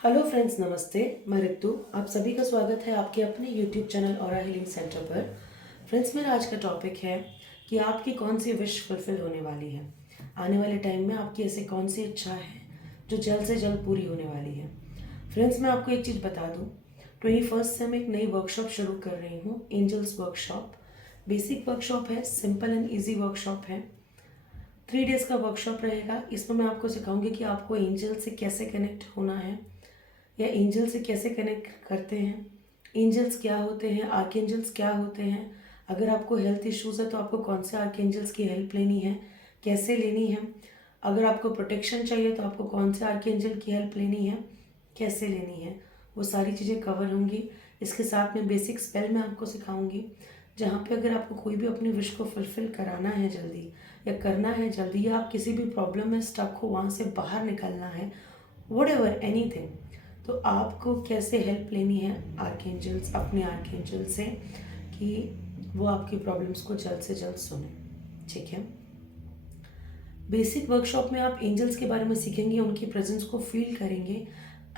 Hello friends, नमस्ते। मैं रितु, आप सभी का स्वागत है आपके अपने यूट्यूब चैनल और हीलिंग सेंटर पर। फ्रेंड्स, मेरा आज का टॉपिक है कि आपकी कौन सी विश फुलफिल होने वाली है। आने वाले टाइम में आपकी ऐसी कौन सी इच्छा है जो जल्द से जल्द पूरी होने वाली है। फ्रेंड्स, मैं आपको एक चीज़ बता दूँ, 21st से मैं एक नई वर्कशॉप शुरू कर रही हूँ, एंजल्स वर्कशॉप। बेसिक वर्कशॉप है, सिंपल एंड ईजी वर्कशॉप है। 3 डेज़ का वर्कशॉप रहेगा। इसमें मैं आपको सिखाऊंगी कि आपको एंजल से कैसे कनेक्ट होना है या एंजल से कैसे कनेक्ट करते हैं, एंजल्स क्या होते हैं, आर्कएंजल्स क्या होते हैं। अगर आपको हेल्थ इश्यूज़ है तो आपको कौन से आर्कएंजल्स की हेल्प लेनी है, कैसे लेनी है। अगर आपको प्रोटेक्शन चाहिए तो आपको कौन से आर्कएंजल की हेल्प लेनी है, कैसे लेनी है, वो सारी चीज़ें कवर होंगी। इसके साथ में बेसिक स्पेल मैं आपको सिखाऊंगी, जहाँ पे अगर आपको कोई भी अपनी विश को फुलफिल कराना है जल्दी या करना है जल्दी, या आप किसी भी प्रॉब्लम में स्टक हो, वहाँ से बाहर निकलना है, व्हाटएवर एनीथिंग, तो आपको कैसे हेल्प लेनी है आर्कएंजल्स, अपने आर्कएंजल से, कि वो आपकी प्रॉब्लम्स को जल्द से जल्द सुने। ठीक है। बेसिक वर्कशॉप में आप एंजल्स के बारे में सीखेंगे, उनकी प्रेजेंस को फील करेंगे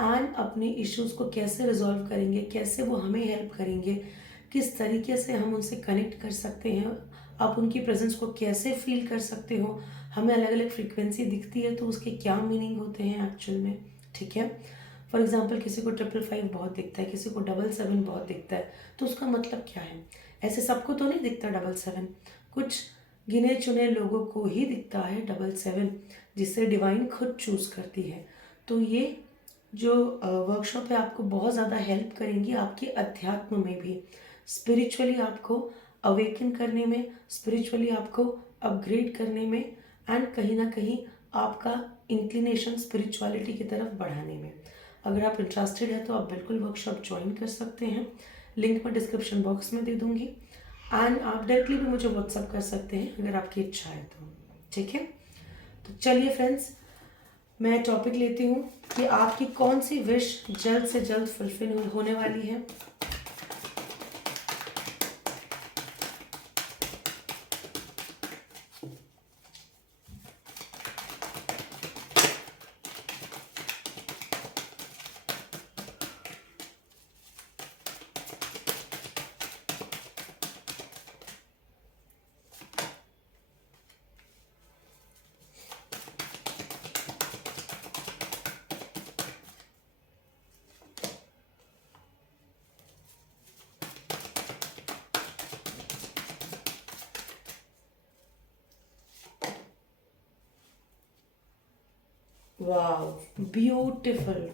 एंड अपने इश्यूज को कैसे रिजॉल्व करेंगे, कैसे वो हमें हेल्प करेंगे, किस तरीके से हम उनसे कनेक्ट कर सकते हैं, आप उनकी प्रेजेंस को कैसे फील कर सकते हो। हमें अलग अलग फ्रीक्वेंसी दिखती है तो उसके क्या मीनिंग होते हैं एक्चुअल में। ठीक है। फॉर एग्जाम्पल, किसी को 555 बहुत दिखता है, किसी को 777 बहुत दिखता है, तो उसका मतलब क्या है। ऐसे सबको तो नहीं दिखता 777, कुछ गिने चुने लोगों को ही दिखता है 777, जिससे डिवाइन खुद चूज करती है। तो ये जो वर्कशॉप है आपको बहुत ज़्यादा हेल्प करेंगी आपके अध्यात्म में भी, स्पिरिचुअली आपको अवेकन करने में, स्पिरिचुअली आपको अपग्रेड करने में, एंड कहीं ना कहीं आपका इंक्लिनेशन स्पिरिचुअलिटी की तरफ बढ़ाने में। अगर आप इंटरेस्टेड है तो आप बिल्कुल वर्कशॉप ज्वाइन कर सकते हैं। लिंक मैं डिस्क्रिप्शन बॉक्स में दे दूंगी एंड आप डायरेक्टली भी मुझे व्हाट्सअप कर सकते हैं अगर आपकी इच्छा है तो। ठीक है। तो चलिए फ्रेंड्स, मैं टॉपिक लेती हूँ कि आपकी कौन सी विश जल्द से जल्द फुलफिल होने वाली है। वाह, ब्यूटिफुल।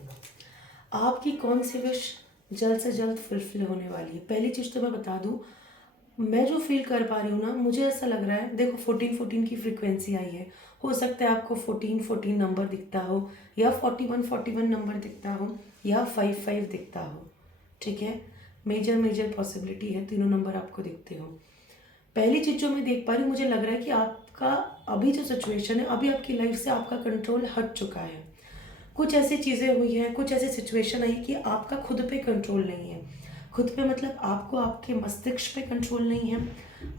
आपकी कौन सी विश जल्द से जल्द फुलफिल होने वाली है। पहली चीज़ तो मैं बता दूं, मैं जो फील कर पा रही हूँ ना, मुझे ऐसा लग रहा है, देखो 14 की फ्रीक्वेंसी आई है, हो सकता है आपको 14 नंबर दिखता हो, या 41 नंबर दिखता हो, या 55 दिखता हो। ठीक है। मेजर मेजर पॉसिबिलिटी है, तीनों नंबर आपको दिखते हो। पहली चीज जो मैं देख पा रही हूँ, मुझे लग रहा है कि आपका अभी जो सिचुएशन है, अभी आपकी लाइफ से आपका कंट्रोल हट चुका है। कुछ ऐसी चीज़ें हुई हैं, कुछ ऐसी सिचुएशन आई कि आपका खुद पे कंट्रोल नहीं है। खुद पे मतलब आपको आपके मस्तिष्क पे कंट्रोल नहीं है,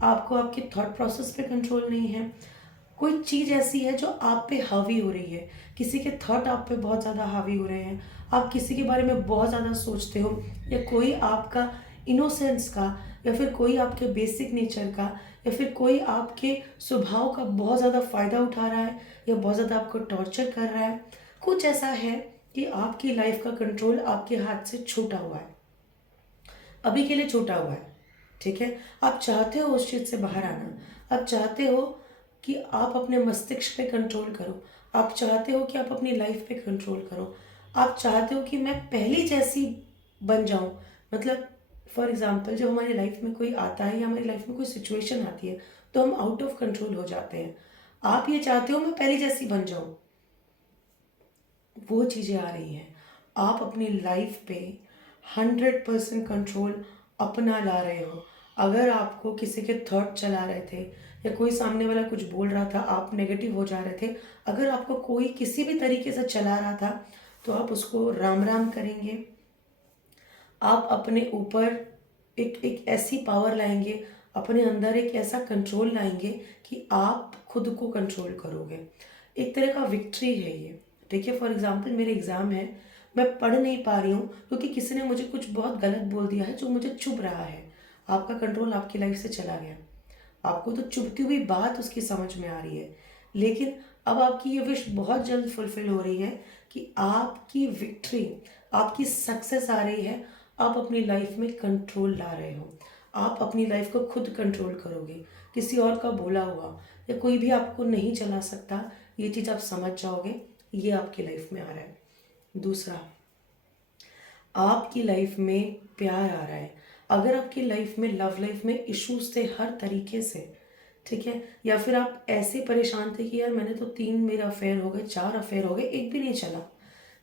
आपको आपके थॉट प्रोसेस पे कंट्रोल नहीं है। कोई चीज़ ऐसी है जो आप पे हावी हो रही है, किसी के थॉट आप पे बहुत ज़्यादा हावी हो रहे हैं, आप किसी के बारे में बहुत ज़्यादा सोचते हो, या कोई आपका इनोसेंस का, या फिर कोई आपके बेसिक नेचर का, या फिर कोई आपके स्वभाव का बहुत ज़्यादा फ़ायदा उठा रहा है, या बहुत ज़्यादा आपको टॉर्चर कर रहा है। कुछ ऐसा है कि आपकी लाइफ का कंट्रोल आपके हाथ से छूटा हुआ है, अभी के लिए छूटा हुआ है। ठीक है। आप चाहते हो उस चीज़ से बाहर आना, आप चाहते हो कि आप अपने मस्तिष्क पे कंट्रोल करो, आप चाहते हो कि आप अपनी लाइफ पे कंट्रोल करो, आप चाहते हो कि मैं पहली जैसी बन जाऊं। मतलब फॉर एग्जाम्पल, जब हमारी लाइफ में कोई आता है या हमारी लाइफ में कोई सिचुएशन आती है तो हम आउट ऑफ कंट्रोल हो जाते हैं। आप ये चाहते हो मैं पहली जैसी बन जाऊं, वो चीज़ें आ रही हैं। आप अपनी लाइफ पे 100% कंट्रोल अपना ला रहे हो। अगर आपको किसी के थॉट चला रहे थे, या कोई सामने वाला कुछ बोल रहा था, आप नेगेटिव हो जा रहे थे, अगर आपको कोई किसी भी तरीके से चला रहा था, तो आप उसको राम राम करेंगे। आप अपने ऊपर एक एक ऐसी पावर लाएंगे, अपने अंदर एक ऐसा कंट्रोल लाएंगे कि आप खुद को कंट्रोल करोगे। एक तरह का विक्ट्री है ये। देखिए फॉर एग्जांपल, मेरे एग्ज़ाम है, मैं पढ़ नहीं पा रही हूँ क्योंकि किसी ने मुझे कुछ बहुत गलत बोल दिया है जो मुझे चुभ रहा है। आपका कंट्रोल आपकी लाइफ से चला गया। आपको तो चुभती हुई बात उसकी समझ में आ रही है, लेकिन अब आपकी ये विश बहुत जल्द फुलफिल हो रही है कि आपकी विक्ट्री, आपकी सक्सेस आ रही है। आप अपनी लाइफ में कंट्रोल ला रहे हो। आप अपनी लाइफ को खुद कंट्रोल करोगे। किसी और का बोला हुआ या कोई भी आपको नहीं चला सकता, ये चीज़ आप समझ जाओगे। ये आपकी लाइफ में आ रहा है। दूसरा, आपकी लाइफ में प्यार आ रहा है। अगर आपकी लाइफ में, लव लाइफ में इश्यूज थे हर तरीके से, ठीक है, या फिर आप ऐसे परेशान थे कि यार मैंने तो 3 मेरे अफेयर हो गए, 4 अफेयर हो गए, एक भी नहीं चला,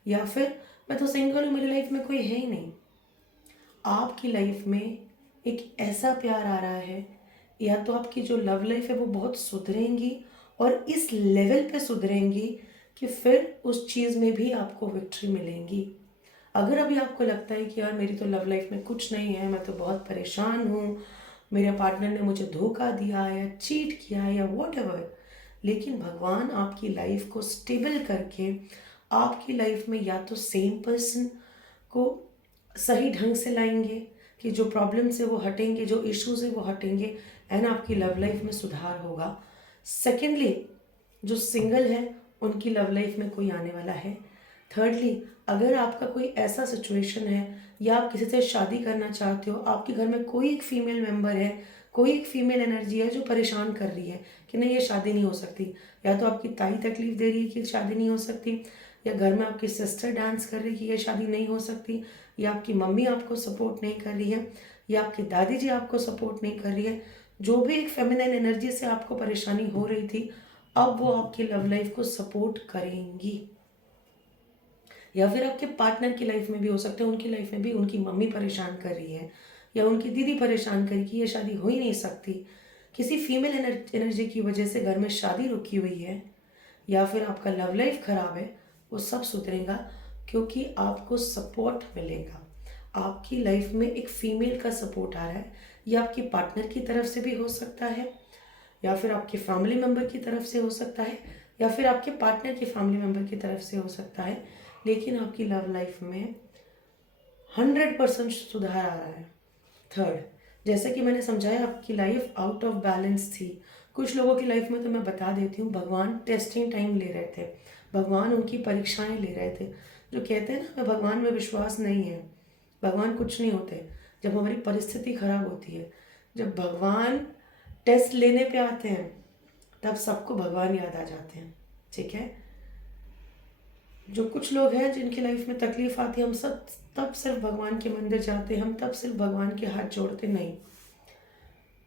या फिर मैं तो सिंगल हूँ, मेरी लाइफ में कोई है ही नहीं। आपकी लाइफ में एक ऐसा प्यार आ रहा है, या तो आपकी जो लव लाइफ है वो बहुत सुधरेंगी और इस लेवल पे सुधरेंगी कि फिर उस चीज़ में भी आपको विक्ट्री मिलेंगी। अगर अभी आपको लगता है कि यार मेरी तो लव लाइफ में कुछ नहीं है, मैं तो बहुत परेशान हूँ, मेरे पार्टनर ने मुझे धोखा दिया या चीट किया या वॉट एवर, लेकिन भगवान आपकी लाइफ को स्टेबल करके आपकी लाइफ में या तो सेम पर्सन को सही ढंग से लाएंगे कि जो प्रॉब्लम से वो हटेंगे, जो इश्यूज है वो हटेंगे, एंड आपकी लव लाइफ में सुधार होगा। सेकेंडली, जो सिंगल है उनकी लव लाइफ में कोई आने वाला है। थर्डली, अगर आपका कोई ऐसा सिचुएशन है या आप किसी से शादी करना चाहते हो, आपके घर में कोई एक फीमेल मेंबर है, कोई एक फीमेल एनर्जी है जो परेशान कर रही है कि नहीं ये शादी नहीं हो सकती, या तो आपकी ताई तकलीफ दे रही है कि शादी नहीं हो सकती, या घर में आपकी सिस्टर डांस कर रही है कि ये शादी नहीं हो सकती, या आपकी मम्मी आपको सपोर्ट नहीं कर रही है, या आपकी दादी जी आपको सपोर्ट नहीं कर रही है, जो भी एक फेमिनाइन एनर्जी से आपको परेशानी हो रही थी, अब वो आपकी लव लाइफ को सपोर्ट करेंगी। या फिर आपके पार्टनर की लाइफ में भी हो सकता है, उनकी लाइफ में भी उनकी मम्मी परेशान कर रही है या उनकी दीदी परेशान कर रही कि ये शादी हो ही नहीं सकती, किसी फीमेल एनर्जी की वजह से घर में शादी रुकी हुई है, या फिर आपका लव लाइफ खराब है, वो सब सुधरेगा क्योंकि आपको सपोर्ट मिलेगा। आपकी लाइफ में एक फीमेल का सपोर्ट आ रहा है। ये आपके पार्टनर की तरफ से भी हो सकता है, या फिर आपके फैमिली मेम्बर की तरफ से हो सकता है, या फिर आपके पार्टनर के फैमिली मेम्बर की तरफ से हो सकता है, लेकिन आपकी लव लाइफ में 100% सुधार आ रहा है। थर्ड, जैसे कि मैंने समझाया, आपकी लाइफ आउट ऑफ बैलेंस थी। कुछ लोगों की लाइफ में तो मैं बता देती हूँ, भगवान टेस्टिंग टाइम ले रहे थे, भगवान उनकी परीक्षाएं ले रहे थे। जो कहते हैं ना, भगवान में विश्वास नहीं है, भगवान कुछ नहीं होते। जब हमारी परिस्थिति खराब होती है, जब भगवान टेस्ट लेने पे आते हैं, तब सबको भगवान याद आ जाते हैं, ठीक है। जो कुछ लोग हैं जिनकी लाइफ में तकलीफ आती है, हम सब तब सिर्फ भगवान के मंदिर जाते हैं, हम तब सिर्फ भगवान के हाथ जोड़ते नहीं।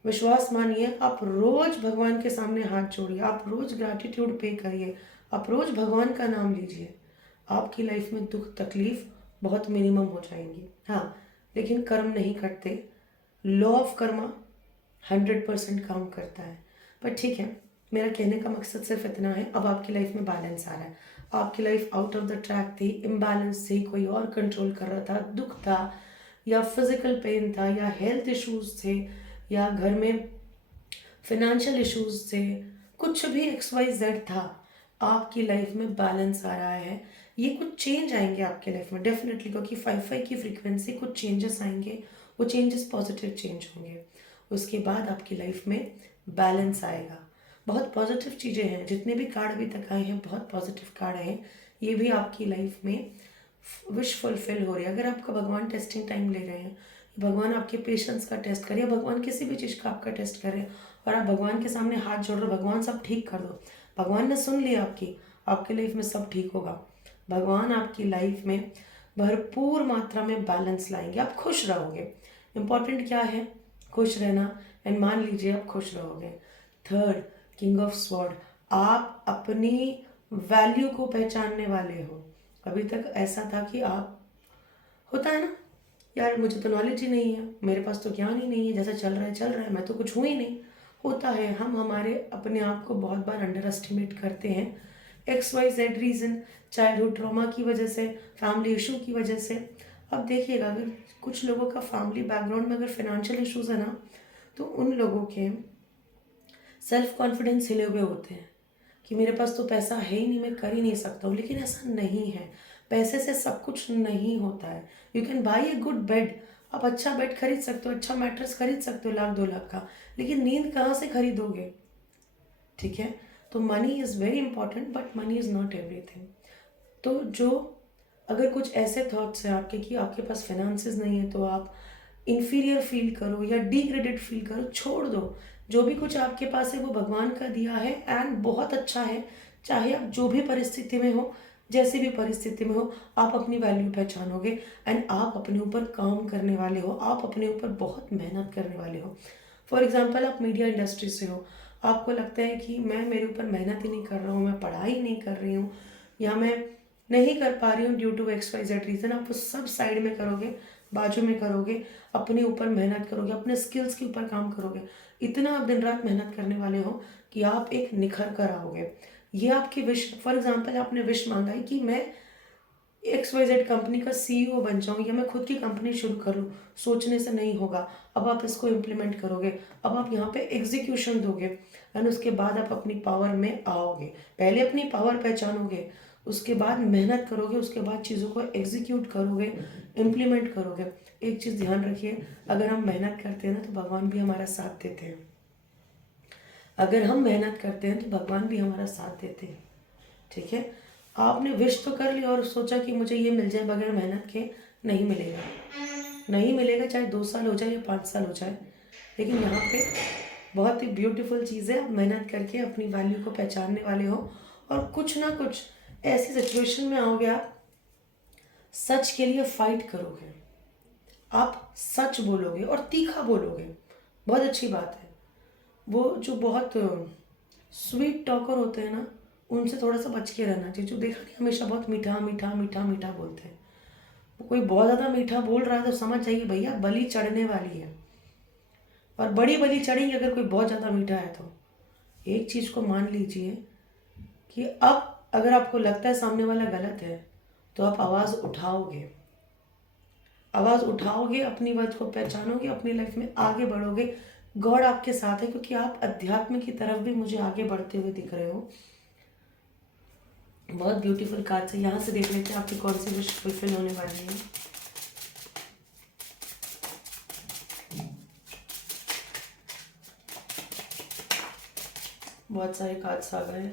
विश्वास मानिए, आप रोज भगवान के सामने हाथ जोड़िए, आप रोज ग्रैटिट्यूड पे करिए, आप रोज भगवान का नाम लीजिए, आपकी लाइफ में दुख तकलीफ बहुत मिनिमम हो जाएंगी। हाँ, लेकिन कर्म नहीं करते, लॉ ऑफ कर्मा 100% काम करता है। पर ठीक है, मेरा कहने का मकसद सिर्फ इतना है, अब आपकी लाइफ में बैलेंस आ रहा है। आपकी life out of the track थी, इम्बैलेंस थी, कोई और कंट्रोल कर रहा था, दुख था या फिजिकल पेन था या हेल्थ इश्यूज थे या घर में फिनेंशियल इश्यूज थे, कुछ भी XYZ था, आपकी लाइफ में बैलेंस आ रहा है। ये कुछ चेंज आएंगे आपके लाइफ में डेफिनेटली, क्योंकि 5-5 की फ्रीक्वेंसी, कुछ चेंजेस आएंगे, वो चेंजेस पॉजिटिव चेंज होंगे। उसके बाद आपकी लाइफ में बैलेंस आएगा। बहुत पॉजिटिव चीज़ें हैं, जितने भी कार्ड अभी तक आए हैं बहुत पॉजिटिव कार्ड हैं। ये भी आपकी लाइफ में विश फुलफिल हो रही है। अगर आपका भगवान टेस्टिंग टाइम ले रहे हैं, भगवान आपके पेशेंस का टेस्ट करिए, भगवान किसी भी चीज़ का आपका टेस्ट करें और आप भगवान के सामने हाथ जोड़ रहे हो, भगवान सब ठीक कर दो, भगवान ने सुन लिया आपकी लाइफ में सब ठीक होगा। भगवान आपकी लाइफ में भरपूर मात्रा में बैलेंस लाएंगे, आप खुश रहोगे। इम्पॉर्टेंट क्या है? खुश रहना, एंड मान लीजिए आप खुश रहोगे। थर्ड, किंग ऑफ स्वॉर्ड, आप अपनी वैल्यू को पहचानने वाले हो। अभी तक ऐसा था कि आप, होता है ना, यार मुझे तो नॉलेज ही नहीं है, मेरे पास तो ज्ञान ही नहीं है, जैसा चल रहा है, मैं तो कुछ हूँ ही नहीं। होता है, हम हमारे अपने आप को बहुत बार अंडर एस्टिमेट करते हैं, XYZ रीज़न, चाइल्डहुड ट्रॉमा की वजह से, फैमिली इशू की वजह से। अब देखिएगा, अगर कुछ लोगों का फैमिली बैकग्राउंड में अगर फिनेंशियल इशूज़ है ना, तो उन लोगों के सेल्फ कॉन्फिडेंस हिले हुए होते हैं कि मेरे पास तो पैसा है ही नहीं, मैं कर ही नहीं सकता हूँ। लेकिन ऐसा नहीं है, पैसे से सब कुछ नहीं होता है। You can buy a good bed, आप अच्छा बेड खरीद सकते हो, अच्छा मैट्रेस खरीद सकते हो 1 लाख 2 लाख का, लेकिन नींद कहाँ से खरीदोगे? ठीक है, तो money is very important but money is not everything. तो जो अगर कुछ ऐसे थॉट्स हैं आपके कि आपके पास फाइनेंसेस नहीं है तो आप इन्फीरियर फील करो या डिग्रेडेड फील करो, छोड़ दो। जो भी कुछ आपके पास है वो भगवान का दिया है एंड बहुत अच्छा है। चाहे आप जो भी परिस्थिति में हो, जैसी भी परिस्थिति में हो, आप अपनी वैल्यू पहचानोगे एंड आप अपने ऊपर काम करने वाले हो, आप अपने ऊपर बहुत मेहनत करने वाले हो। फॉर एग्जाम्पल, आप मीडिया इंडस्ट्री से हो, आपको लगता है कि मैं मेरे ऊपर मेहनत ही नहीं कर रहा हूँ, मैं पढ़ाई नहीं कर रही हूँ, या मैं नहीं कर पा रही हूँ ड्यू टू XYZ रीज़न। आप वो सब साइड में करोगे, बाजू में करोगे, अपने ऊपर मेहनत करोगे, अपने स्किल्स के ऊपर काम करोगे। इतना आप दिन रात मेहनत करने वाले हो कि आप एक निखर कर आओगे। ये आपकी विश, फॉर एग्जाम्पल आपने विश मांगा है कि मैं XYZ कंपनी का CEO बन जाऊँ या मैं खुद की कंपनी शुरू करूँ, सोचने से नहीं होगा। अब आप इसको इम्प्लीमेंट करोगे, अब आप यहाँ पे एग्जीक्यूशन दोगे एंड उसके बाद आप अपनी पावर में आओगे। पहले अपनी पावर पहचानोगे, उसके बाद मेहनत करोगे, उसके बाद चीज़ों को एग्जीक्यूट करोगे, इम्प्लीमेंट करोगे। एक चीज़ ध्यान रखिए, अगर हम मेहनत करते हैं ना तो भगवान भी हमारा साथ देते हैं। अगर हम मेहनत करते हैं तो भगवान भी हमारा साथ देते हैं। ठीक है, आपने विश तो कर लिया और सोचा कि मुझे ये मिल जाए, बगैर मेहनत के नहीं मिलेगा। नहीं मिलेगा, चाहे 2 साल हो जाए या 5 साल हो जाए। लेकिन यहाँ पे बहुत ही ब्यूटीफुल चीज़ है, आप मेहनत करके अपनी वैल्यू को पहचानने वाले हो और कुछ ना कुछ ऐसी सिचुएशन में आओगे, आप सच के लिए फाइट करोगे, आप सच बोलोगे और तीखा बोलोगे। बहुत अच्छी बात है। वो जो बहुत स्वीट टॉकर होते हैं ना, उनसे थोड़ा सा बच के रहना चाहिए। जो देखा कि हमेशा बहुत मीठा मीठा मीठा मीठा बोलते हैं, कोई बहुत ज़्यादा मीठा बोल रहा है तो समझ जाइए भैया बलि चढ़ने वाली है, और बड़ी बलि चढ़ेगी अगर कोई बहुत ज़्यादा मीठा है तो। एक चीज़ को मान लीजिए कि अब अगर आपको लगता है सामने वाला गलत है तो आप आवाज़ उठाओगे, आवाज़ उठाओगे, अपनी बात को पहचानोगे, अपनी लाइफ में आगे बढ़ोगे। गॉड आपके साथ है, क्योंकि आप अध्यात्म की तरफ भी मुझे आगे बढ़ते हुए दिख रहे हो। बहुत ब्यूटीफुल कार्ड्स है। यहाँ से देख लेते हैं आपकी कौन सी विश फुलफिल होने वाली है। बहुत सारे कार्ड्स आ गए।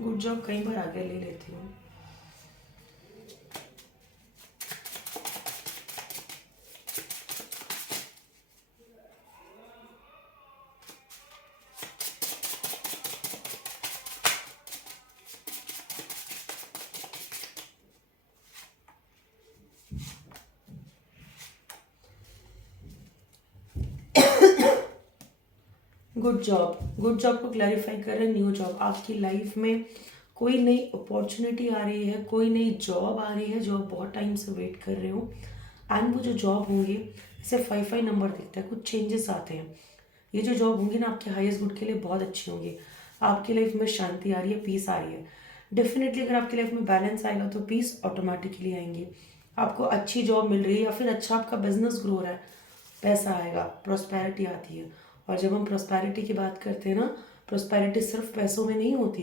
गुड जॉब, कई बार आगे ले लेती हूँ। गुड जॉब, गुड जॉब को क्लैरिफाई कर रहे हैं, न्यू जॉब। आपकी लाइफ में कोई नई अपॉर्चुनिटी आ रही है, कोई नई जॉब आ रही है जो आप बहुत टाइम से वेट कर रहे हो। एंड वो जो जॉब होंगी, इसे 5 नंबर दिखता है, कुछ चेंजेस आते हैं। ये जो जॉब होंगी ना आपके हाईएस्ट गुड के लिए बहुत अच्छी होंगी। आपकी लाइफ में शांति आ रही है, पीस आ रही है। डेफिनेटली अगर आपकी लाइफ में बैलेंस आएगा तो पीस ऑटोमेटिकली आएंगी। आपको अच्छी जॉब मिल रही है या फिर अच्छा आपका बिजनेस ग्रो हो रहा है, पैसा आएगा, प्रॉस्पेरिटी आती है। और जब हम प्रॉस्पेरिटी की बात करते हैं ना, प्रॉस्पेरिटी सिर्फ पैसों में नहीं होती,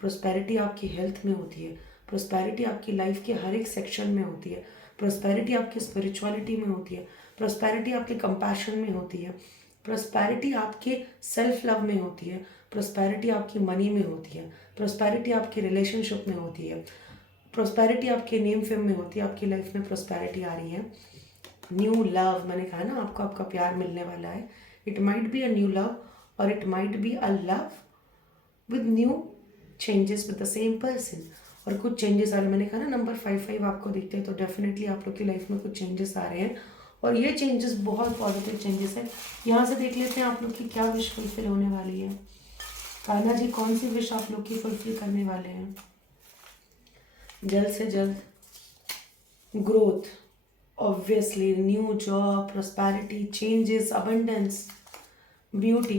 प्रॉस्पेरिटी आपकी हेल्थ में होती है, प्रॉस्पेरिटी आपकी लाइफ के हर एक सेक्शन में होती है, प्रॉस्पेरिटी आपकी स्पिरिचुअलिटी में होती है, प्रॉस्पेरिटी आपके कंपैशन में होती है, प्रॉस्पेरिटी आपके सेल्फ लव में होती है, प्रॉस्पेरिटी आपकी मनी में होती है, प्रॉस्पेरिटी आपके रिलेशनशिप में होती है, प्रॉस्पेरिटी आपके नेम फेम में होती है। आपकी लाइफ में प्रॉस्पेरिटी आ रही है। न्यू लव, मैंने कहा ना आपको आपका प्यार मिलने वाला है। It might be a new love और it might be a love with new changes with the same person. और कुछ चेंजेस आ रहे हैं, मैंने कहा ना नंबर 5 आपको दिखते हैं, तो डेफिनेटली आप लोग की लाइफ में कुछ चेंजेस आ रहे हैं और ये चेंजेस बहुत पॉजिटिव चेंजेस है। यहाँ से देख लेते हैं आप लोग की क्या विश फुलफिल होने वाली है। कान्हा जी, कौन सी विश आप लोग की फुलफिल करने वाले हैं? जल्द से जल्द growth, obviously new job, prosperity, changes, abundance, beauty,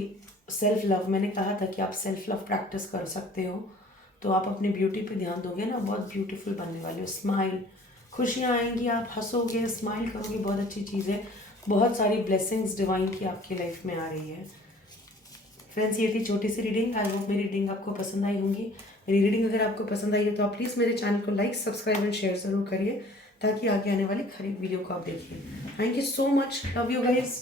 self love. मैंने कहा था कि आप सेल्फ लव प्रैक्टिस कर सकते हो, तो आप अपनी ब्यूटी पे ध्यान दोगे ना, बहुत ब्यूटीफुल बनने वाले हो। स्माइल, खुशियाँ आएंगी, आप हंसोगे, स्माइल करोगे, बहुत अच्छी चीज़ है। बहुत सारी ब्लेसिंग्स डिवाइन की आपकी लाइफ में आ रही है। फ्रेंड्स, ये थी छोटी सी रीडिंग। आई होप मेरी रीडिंग आपको पसंद आई होंगी। मेरी रीडिंग अगर आपको पसंद आई है तो आप प्लीज़ मेरे चैनल को लाइक, सब्सक्राइब एंड शेयर ज़रूर करिए, ताकि आगे आने वाली हर एक वीडियो को आप देखिए। Thank you so much, love you guys.